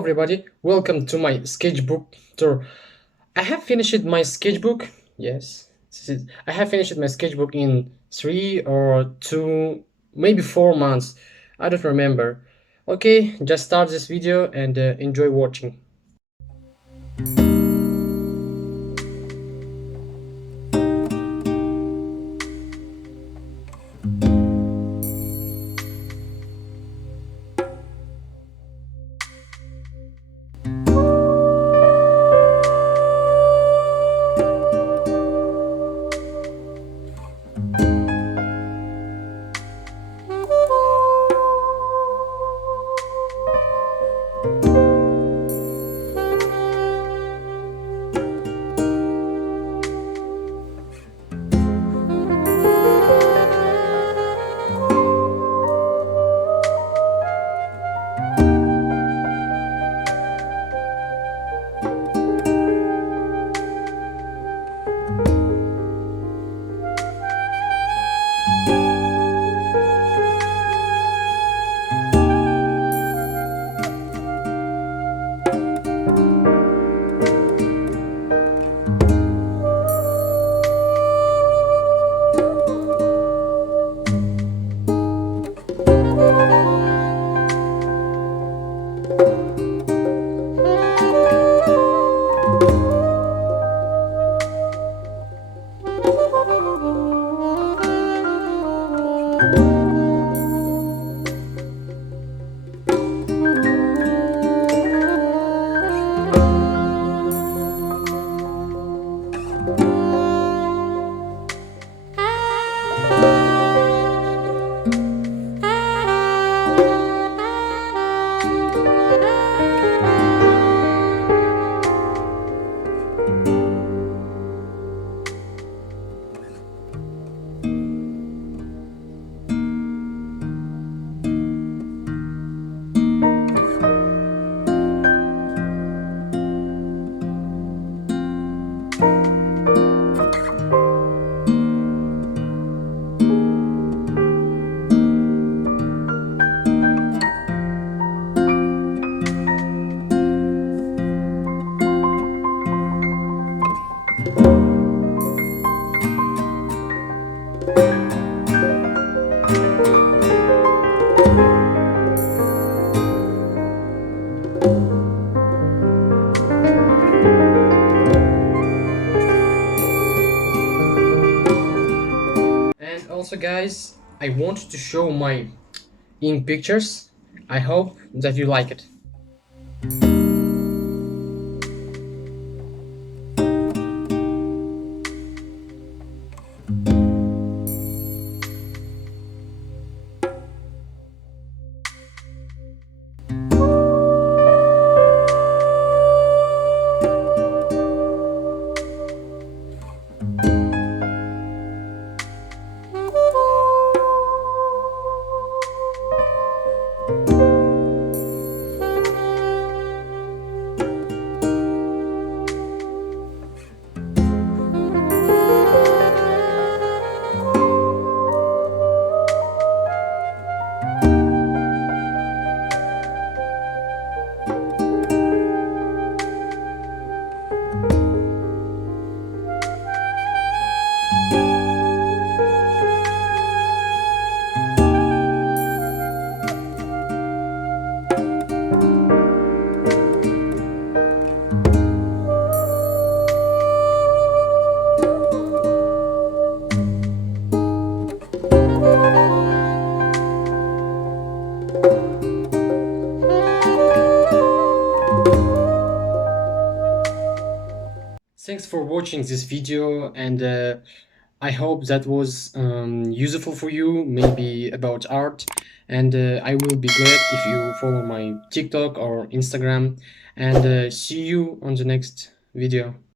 everybody, welcome to my sketchbook tour. I have finished my sketchbook. Yes, I have finished my sketchbook in 3 or 2, maybe 4 months. I don't remember. Okay, just start this video and enjoy watching. And also, guys, I want to show my ink pictures. I hope that you like it. Thanks for watching this video, and I hope that was useful for you, maybe about art. And I will be glad if you follow my TikTok or Instagram. And see you on the next video.